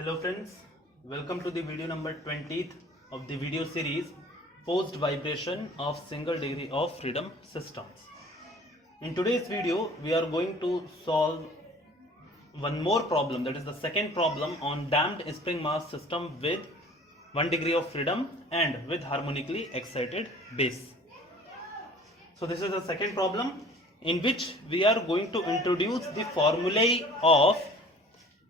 Hello friends, welcome to the video number 20th of the video series Forced Vibration of Single Degree of Freedom Systems. In today's video, we are going to solve one more problem, that is the second problem on damped spring mass system with 1 degree of freedom and with harmonically excited base. So this is the second problem in which we are going to introduce the formulae of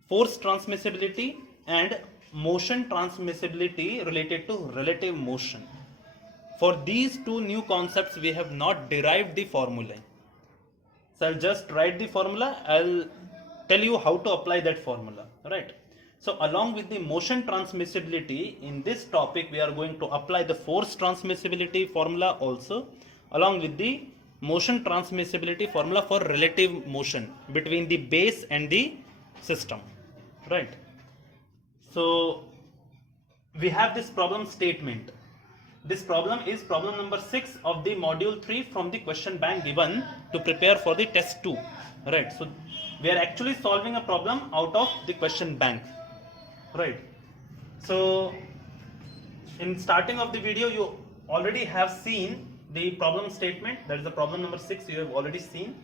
force transmissibility and motion transmissibility related to relative motion. For these two new concepts, we have not derived the formulae. So I'll just write the formula. I'll tell you how to apply that formula. Right. So along with the motion transmissibility, in this topic we are going to apply the force transmissibility formula also, along with the motion transmissibility formula for relative motion between the base and the system. Right. So we have this problem statement. This problem is problem number 6 of the module 3 from the question bank given to prepare for the test 2. Right. So we are actually solving a problem out of the question bank. Right. So in starting of the video, you already have seen the problem statement. That is the problem number 6 you have already seen.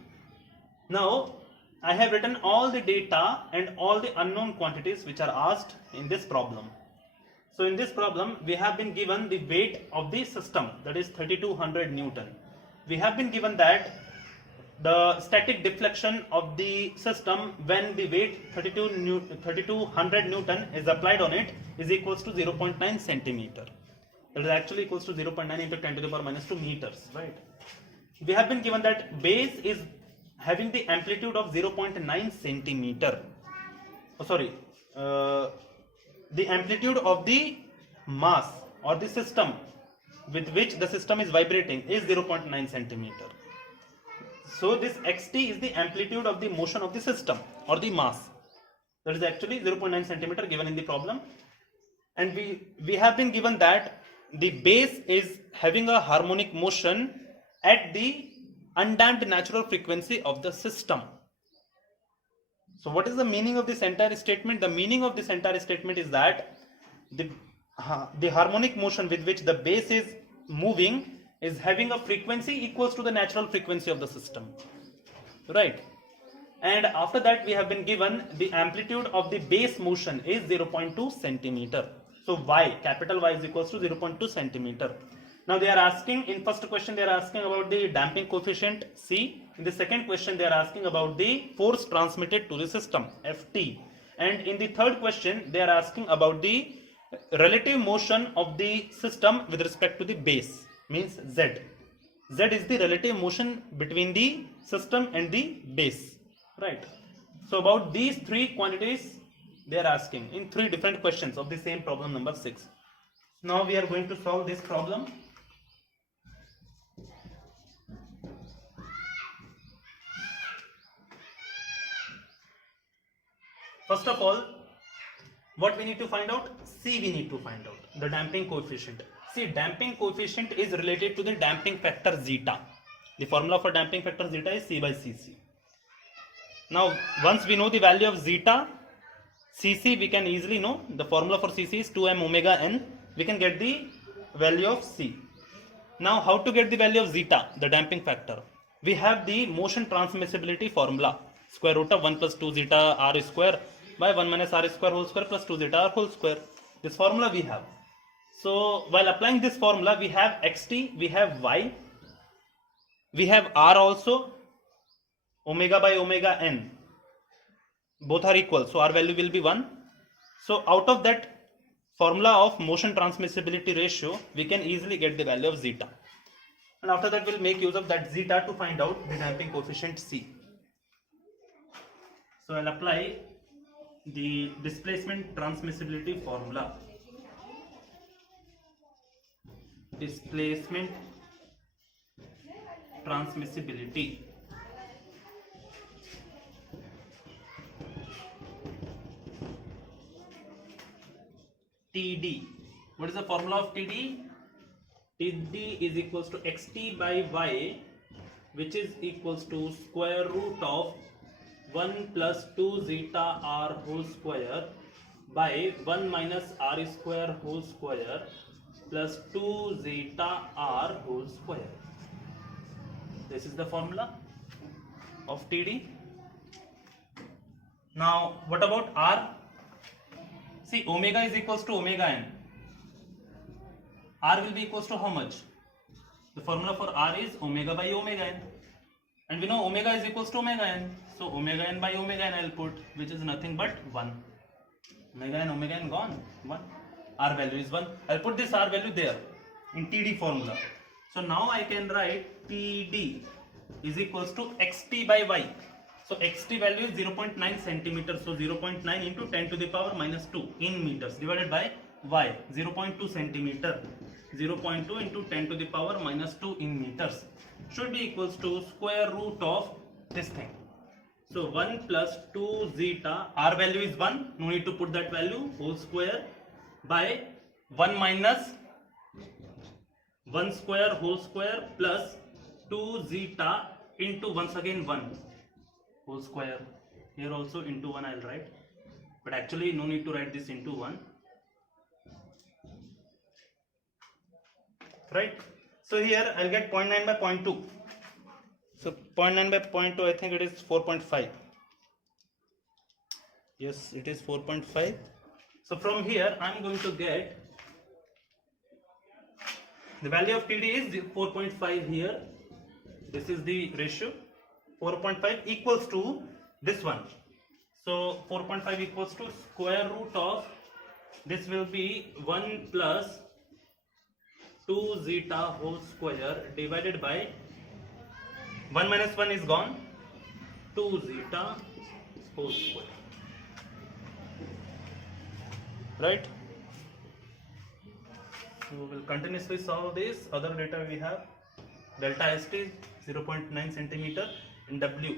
Now I have written all the data and all the unknown quantities which are asked in this problem. So in this problem, we have been given the weight of the system, that is 3200 Newton. We have been given that the static deflection of the system when the weight 3200 Newton is applied on it is equals to 0.9 centimeter. That is actually equals to 0.9 into 10 to the power minus 2 meters, right? We have been given that base is having the amplitude of 0.9 centimeter. The amplitude of the mass or the system with which the system is vibrating is 0.9 centimeter. So this xt is the amplitude of the motion of the system or the mass. That is actually 0.9 centimeter given in the problem. And we have been given that the base is having a harmonic motion at the undamped natural frequency of the system. So what is the meaning of this entire statement? The meaning of this entire statement is that the harmonic motion with which the base is moving is having a frequency equals to the natural frequency of the system, right? And after that we have been given the amplitude of the base motion is 0.2 centimeter. So y, capital Y is equals to 0.2 centimeter. Now they are asking, in first question they are asking about the damping coefficient C. In the second question they are asking about the force transmitted to the system, Ft. And in the third question they are asking about the relative motion of the system with respect to the base, means Z. Z is the relative motion between the system and the base, right? So about these three quantities they are asking in three different questions of the same problem number 6. Now we are going to solve this problem. First of all, what we need to find out? C we need to find out, the damping coefficient. See, damping coefficient is related to the damping factor zeta. The formula for damping factor zeta is C by Cc. Now, once we know the value of zeta, Cc we can easily know. The formula for Cc is 2m omega n. We can get the value of C. Now, how to get the value of zeta, the damping factor? We have the motion transmissibility formula. Square root of 1 plus 2 zeta r square by 1 minus r square whole square plus 2 zeta r whole square. This formula we have. So while applying this formula, we have xt, we have y, we have r also, omega by omega n. Both are equal, so r value will be 1. So out of that formula of motion transmissibility ratio, we can easily get the value of zeta. And after that, we'll make use of that zeta to find out the damping coefficient C. So I'll apply the displacement transmissibility formula. Displacement transmissibility. TD. What is the formula of TD? TD is equals to xt by y, which is equals to square root of 1 plus 2 zeta r whole square by 1 minus r square whole square plus 2 zeta r whole square. This is the formula of TD. Now what about R? See, omega is equals to omega n. R will be equals to how much? The formula for R is omega by omega n. And we know omega is equals to omega n. So omega n by omega n I'll put, which is nothing but 1. Omega n gone, 1. R value is 1. I'll put this R value there in TD formula. So now I can write TD is equals to xt by y. So xt value is 0.9 centimeters. So 0.9 into 10 to the power minus 2 in meters divided by y, 0.2 centimeter. 0.2 into 10 to the power minus 2 in meters should be equals to square root of this thing. So 1 plus 2 zeta, r value is 1, no need to put that value, whole square by 1 minus 1 square whole square plus 2 zeta into once again 1 whole square. Here also into 1 I'll write, but actually no need to write this into 1. Right? So here I'll get 0.9 by 0.2. So 0.9 by 0.2, I think it is 4.5. Yes, it is 4.5. So from here I'm going to get the value of TD is 4.5 here. This is the ratio. 4.5 equals to this one. So 4.5 equals to square root of, this will be 1 plus 2 zeta whole square divided by 1 minus 1 is gone, 2 zeta whole square. Right? So we will continuously solve this. Other data we have delta ST 0.9 centimeter in W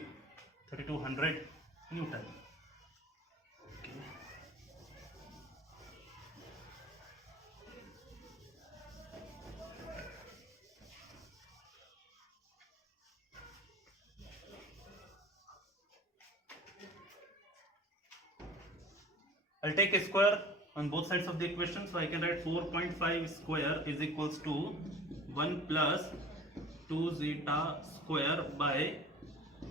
3200 Newton. Okay. I'll take a square on both sides of the equation, so I can write 4.5 square is equals to 1 plus 2 zeta square by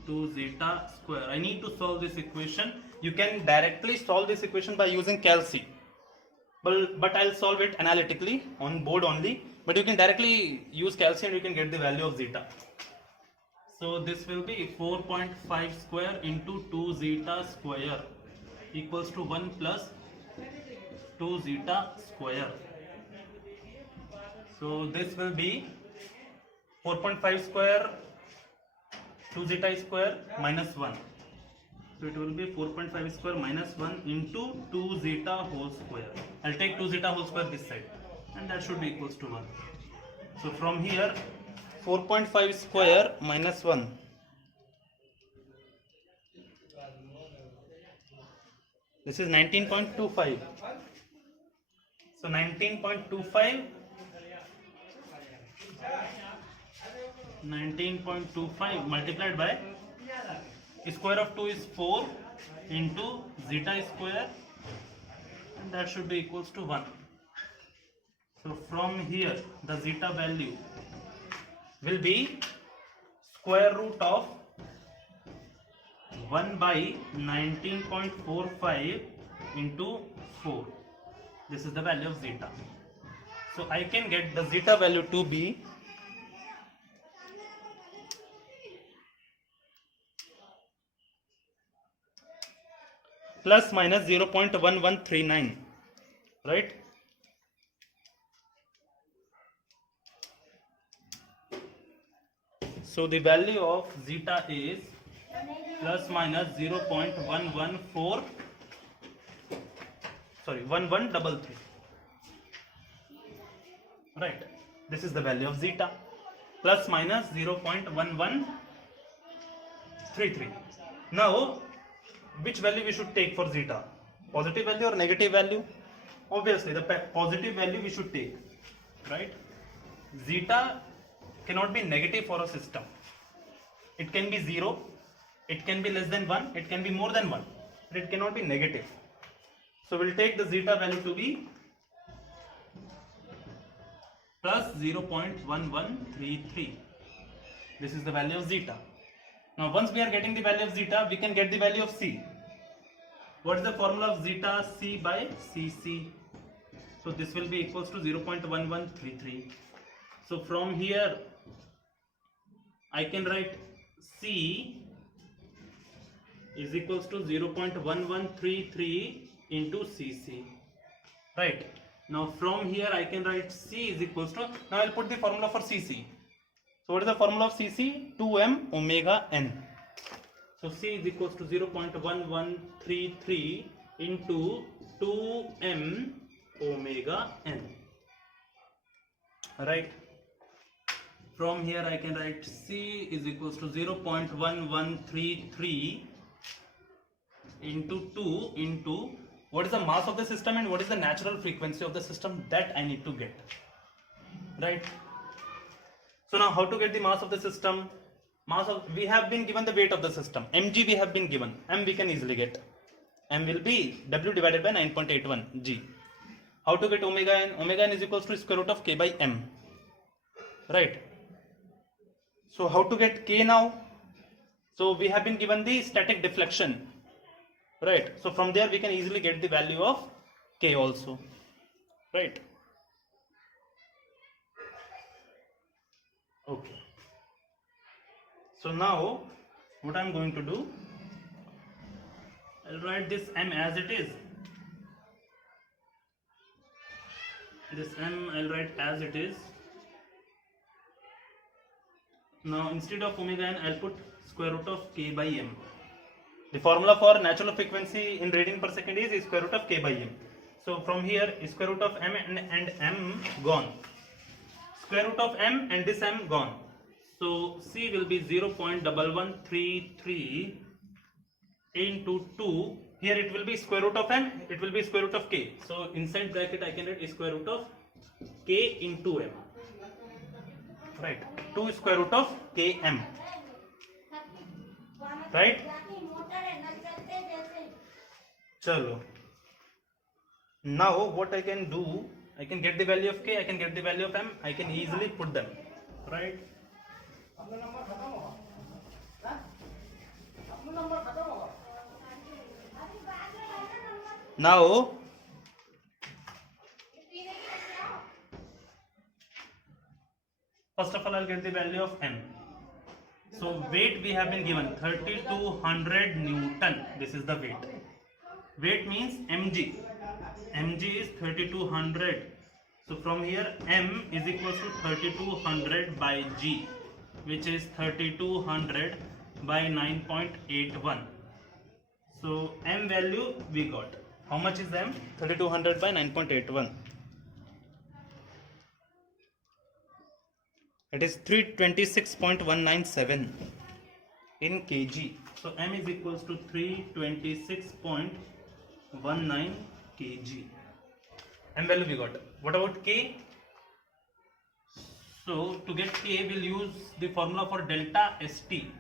2 zeta square. I need to solve this equation. You can directly solve this equation by using calci, but I'll solve it analytically on board only, but you can directly use calci and you can get the value of zeta. So this will be 4.5 square into 2 zeta square equals to 1 plus 2 zeta square. So this will be 4.5 square 2 zeta square minus 1. So it will be 4.5 square minus 1 into 2 zeta whole square. I'll take 2 zeta whole square this side, and that should be equals to 1. So from here 4.5 square minus 1. This is 19.25. So 19.25 multiplied by square of 2 is 4 into zeta square, and that should be equals to 1. So from here the zeta value will be square root of 1 by 19.45 into 4. This is the value of zeta. So I can get the zeta value to be plus minus 0.1139, right? So the value of zeta is plus minus 1133. Right, this is the value of zeta, plus minus 0.1133. Now which value we should take for zeta? Positive value or negative value? Obviously the positive value we should take, right? Zeta cannot be negative for a system. It can be 0, it can be less than 1, it can be more than 1, but it cannot be negative. So we'll take the zeta value to be plus 0.1133. This is the value of zeta. Now once we are getting the value of zeta, we can get the value of c. What is the formula of zeta? C by cc. So this will be equals to 0.1133. So from here I can write c is equals to 0.1133 into cc. Right. Now from here I can write c is equals to, now I'll put the formula for cc. So what is the formula of cc? 2m omega n. So c is equals to 0.1133 into 2m omega n. Right. From here I can write c is equals to 0.1133 into 2 into what is the mass of the system and what is the natural frequency of the system, that I need to get. Right. So now how to get the mass of the system? We have been given the weight of the system. mg we have been given. M we can easily get. M will be W divided by 9.81 G. How to get omega n? Omega n is equals to square root of K by M. Right. So how to get K now? So we have been given the static deflection. Right. So from there we can easily get the value of K also. Right. Okay. So now what I am going to do, I'll write this M as it is. This M I'll write as it is. Now instead of omega n I'll put square root of K by M. The formula for natural frequency in radian per second is square root of K by M. So from here square root of M and M gone. Square root of M and this M gone. So C will be 0.1133 into 2. Here it will be square root of M, it will be square root of K. So inside bracket I can write square root of K into M. Right. 2 square root of Km. Right. Chalo. Now what I can do, I can get the value of K, I can get the value of M, I can easily put them. Right. Now first of all I'll get the value of M. So weight we have been given 3200 Newton. This is the weight. Weight means mg. Mg is 3200. So from here M is equals to 3200 by G, which is 3200 by 9.81. So M value we got. How much is M? 3200 by 9.81. It is 326.197 in kg. So M is equals to 326.19 kg. M value we got. What about K? So to get K, we'll use the formula for delta ST.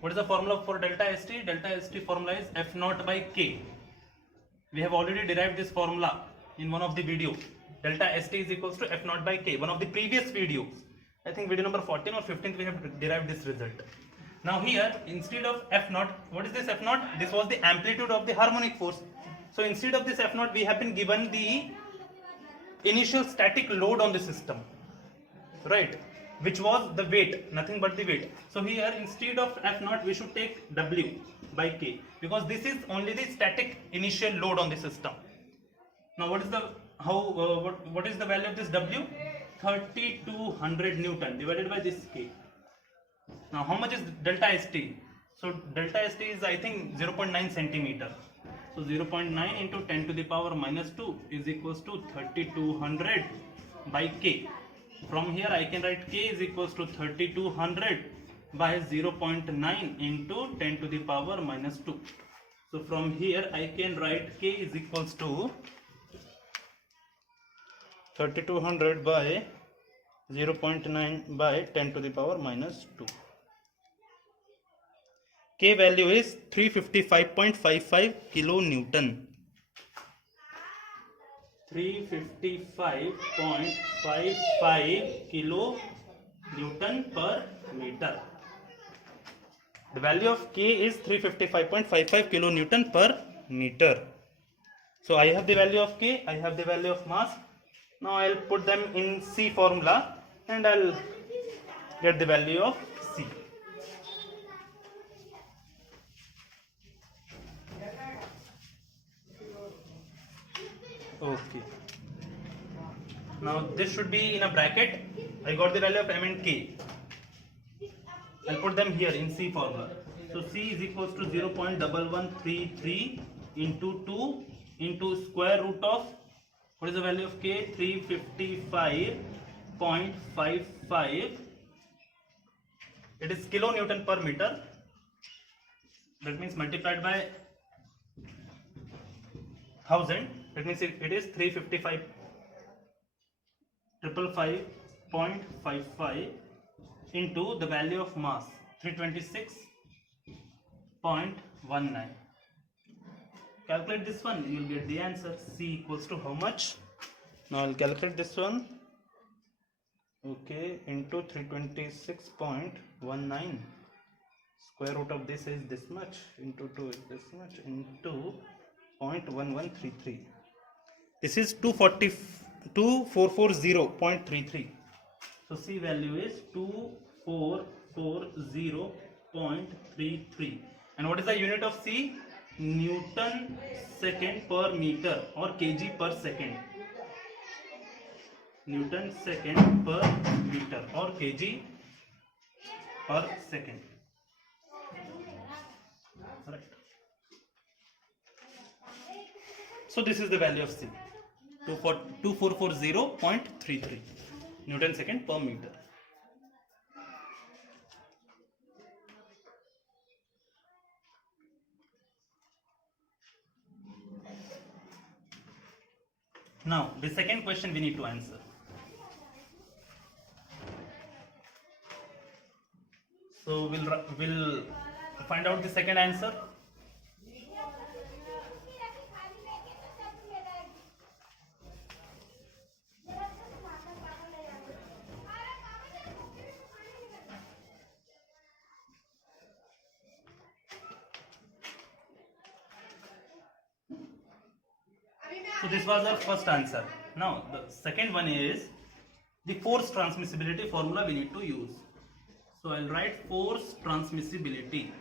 What is the formula for delta ST? Delta ST formula is F naught by K. We have already derived this formula in one of the videos. Delta ST is equals to F naught by K. One of the previous videos. I think video number 14 or 15 we have derived this result. Now here instead of F naught, what is this F naught? This was the amplitude of the harmonic force. So instead of this F naught we have been given the initial static load on the system, right, which was the weight, nothing but the weight. So here instead of F naught we should take W by K, because this is only the static initial load on the system. Now what is the what is the value of this W? 3200 Newton divided by this K. Now how much is delta ST? So delta ST is I think 0.9 centimeter. So 0.9 into 10 to the power minus 2 is equals to 3200 by K. From here I can write K is equals to 3200 by 0.9 into 10 to the power minus 2. So from here I can write K is equals to 3200 by 0.9 by 10 to the power minus 2. K value is 355.55 kilonewton. 355.55 kilo Newton per meter. The value of K is 355.55 kilo Newton per meter. So I have the value of K, I have the value of mass. Now I'll put them in C formula and I'll get the value of C. Okay. Now this should be in a bracket. I got the value of M and K. I'll put them here in C formula. So C is equals to 0.1133 into 2 into square root of, what is the value of K? 355.55. It is kilonewton per meter. That means multiplied by 1000. That means it is 355.55 into the value of mass 326.19. Calculate this one, you will get the answer. C equals to how much? Now I'll calculate this one. Okay, into 326.19. Square root of this is this much, into 2 is this much, into 0.1133. This is 2440.33. So C value is 2440.33. And what is the unit of C? Newton second per meter or kg per second. Newton second per meter or kg per second. Right. So this is the value of C, 2440.33 Newton second per meter. Now the second question we need to answer. So we'll find out the second answer. So this was our first answer. Now the second one is the force transmissibility formula we need to use. So I'll write force transmissibility.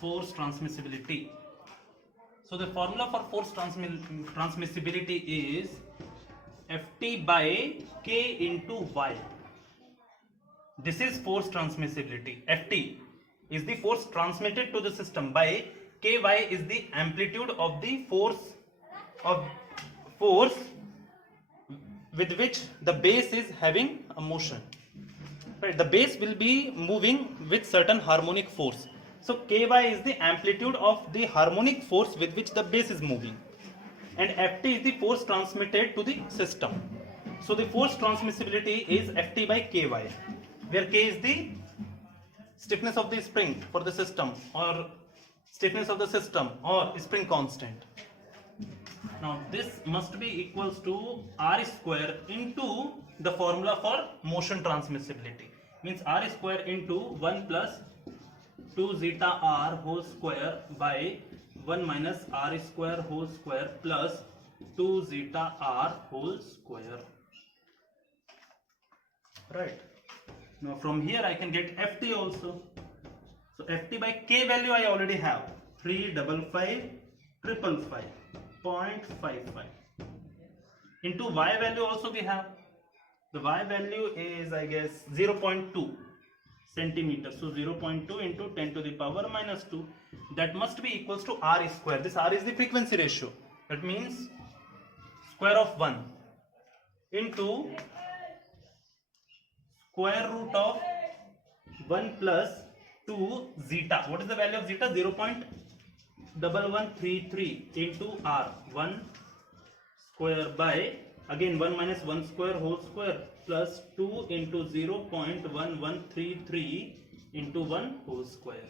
Force transmissibility. So the formula for force transmissibility is Ft by K into Y. This is force transmissibility. Ft is the force transmitted to the system by Ky is the amplitude of the force with which the base is having a motion. Right, the base will be moving with certain harmonic force. So Ky is the amplitude of the harmonic force with which the base is moving, and Ft is the force transmitted to the system. So the force transmissibility is Ft by Ky, where K is the stiffness of the spring for the system, or stiffness of the system, or spring constant. Now this must be equals to R square into the formula for motion transmissibility. Means R square into 1 plus 2 zeta R whole square by 1 minus R square whole square plus 2 zeta R whole square. Right. Now from here I can get Ft also. So Ft by K value I already have 355.55. Into Y value also we have. The Y value is, I guess, 0.2 centimeters. So 0.2 into 10 to the power minus 2. That must be equals to R square. This R is the frequency ratio. That means square of 1 into square root of 1 plus 2 zeta. What is the value of zeta? 0.1133 into R. 1 square by, again 1 minus 1 square whole square plus 2 into 0.1133 into 1 whole square.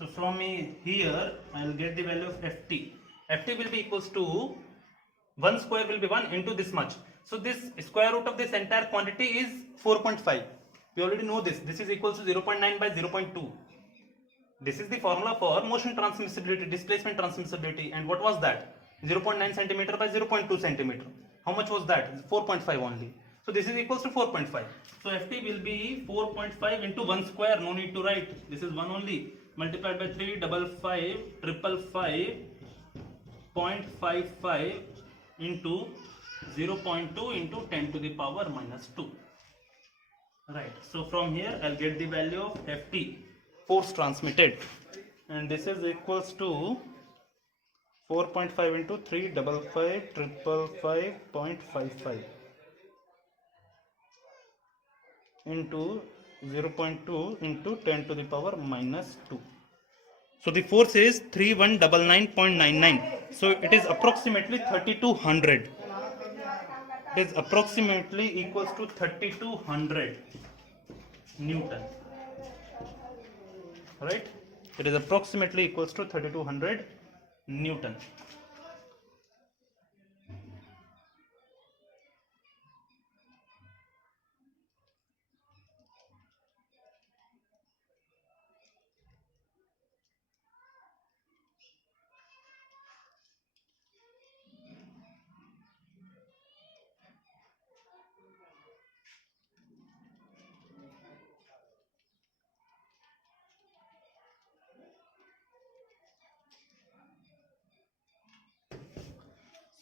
So from here I will get the value of ft. Ft will be equals to 1 square will be 1 into this much. So this square root of this entire quantity is 4.5. We already know this. This is equals to 0.9 by 0.2. This is the formula for motion transmissibility, displacement transmissibility. And what was that? 0.9 centimeter by 0.2 centimeter. How much was that? 4.5 only. So this is equals to 4.5. So ft will be 4.5 into 1 square. No need to write. This is 1 only. Multiplied by 3, 555, 0.55 into 0.2 into 10 to the power minus 2. Right. So from here I'll get the value of ft, force transmitted, and this is equals to 4.5 into 3, 555, into 0.2 into 10 to the power minus 2. So the force is 3199.99. So it is approximately 3200. It is approximately equals to 3200 Newton. Right? It is approximately equals to 3200 Newton.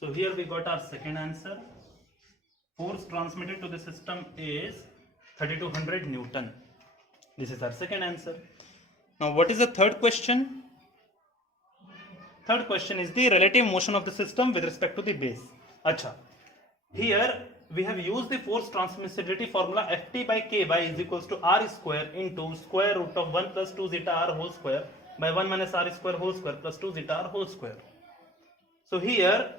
So here we got our second answer. Force transmitted to the system is 3200 Newton. This is our second answer. Now what is the third question? Third question is the relative motion of the system with respect to the base. Acha. Here we have used the force transmissibility formula Ft by Ky is equals to r square into square root of 1 plus 2 zeta r whole square by 1 minus r square whole square plus 2 zeta r whole square. So here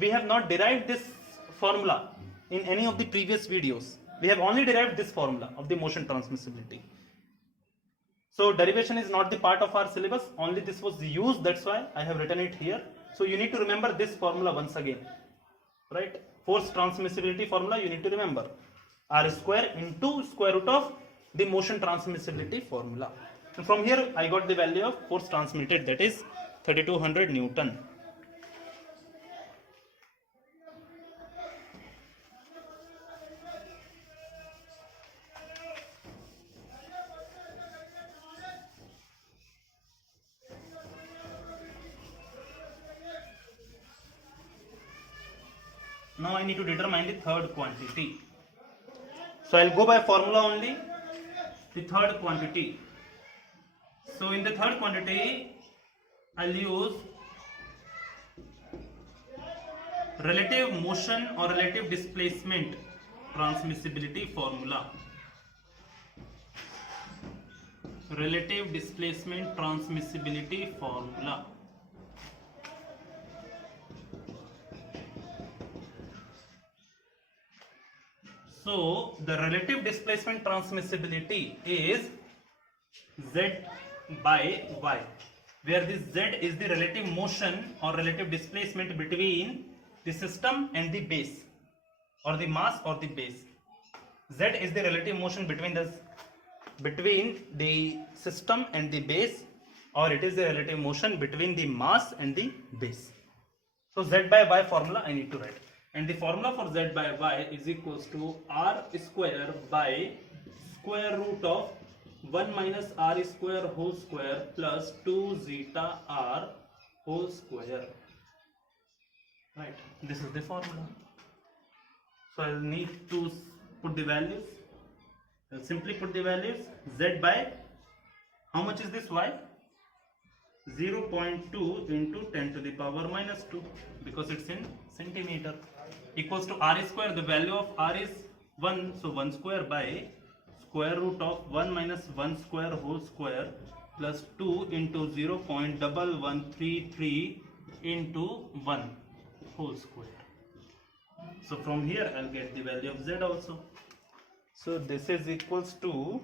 we have not derived this formula in any of the previous videos. We have only derived this formula of the motion transmissibility. So derivation is not the part of our syllabus, only this was used, that's why I have written it here. So you need to remember this formula once again, right? Force transmissibility formula you need to remember, r square into square root of the motion transmissibility formula. And from here I got the value of force transmitted, that is 3200 Newton. Now I need to determine the third quantity. So I'll go by formula only, the third quantity. So in the third quantity, I'll use relative motion or relative displacement transmissibility formula. Relative displacement transmissibility formula. So the relative displacement transmissibility is Z by Y, where this Z is the relative motion or relative displacement between the system and the base, or the mass or the base. Z is the relative motion between the system and the base, or it is the relative motion between the mass and the base. So Z by Y formula I need to write. And the formula for Z by Y is equals to r square by square root of 1 minus r square whole square plus 2 zeta r whole square. Right, this is the formula. So I'll need to put the values. I'll simply put the values. Z by, how much is this Y? 0.2 into 10 to the power minus 2, because it's in centimeter, equals to r square. The value of r is 1, so 1 square by square root of 1 minus 1 square whole square plus 2 into 0.1133 into 1 whole square. So from here I'll get the value of Z also. So this is equals to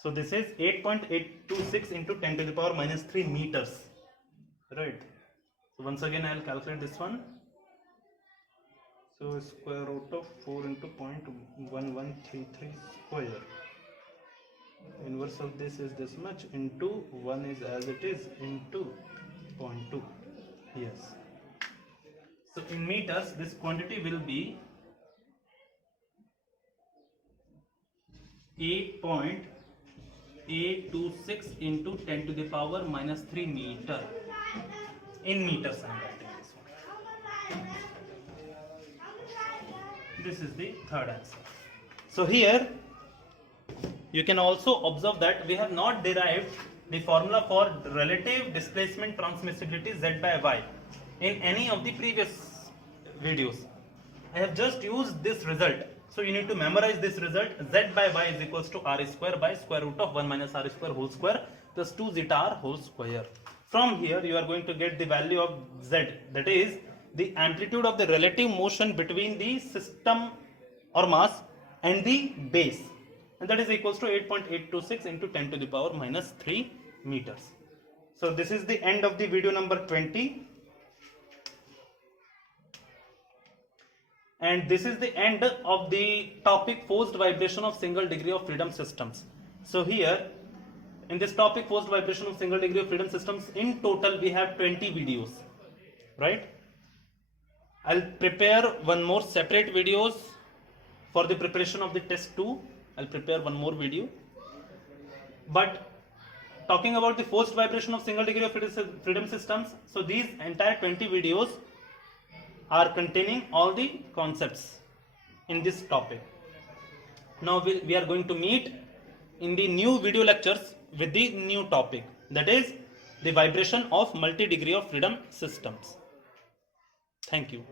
So this is 8.826 into 10 to the power minus 3 meters, right? So once again I will calculate this one. So square root of 4 into 0.1133 square. Inverse of this is this much into 1 is as it is into 0.2. Yes. So in meters this quantity will be 8.826 into 10 to the power minus 3 meter. In meters I am writing this one. This is the third answer. So here you can also observe that we have not derived the formula for relative displacement transmissibility Z by Y in any of the previous videos. I have just used this result. So you need to memorize this result. Z by Y is equals to R square by square root of 1 minus R square whole square plus 2 zeta R whole square. From here you are going to get the value of Z, that is the amplitude of the relative motion between the system or mass and the base, and that is equals to 8.826 into 10 to the power minus 3 meters. So this is the end of the video number 20, and this is the end of the topic forced vibration of single degree of freedom systems. So here in this topic forced vibration of single degree of freedom systems, in total we have 20 videos, right? I'll prepare one more separate videos for the preparation of the test 2. I'll prepare one more video. But talking about the forced vibration of single degree of freedom systems, so these entire 20 videos are containing all the concepts in this topic. Now we are going to meet in the new video lectures with the new topic, that is the vibration of multi-degree of freedom systems. Thank you.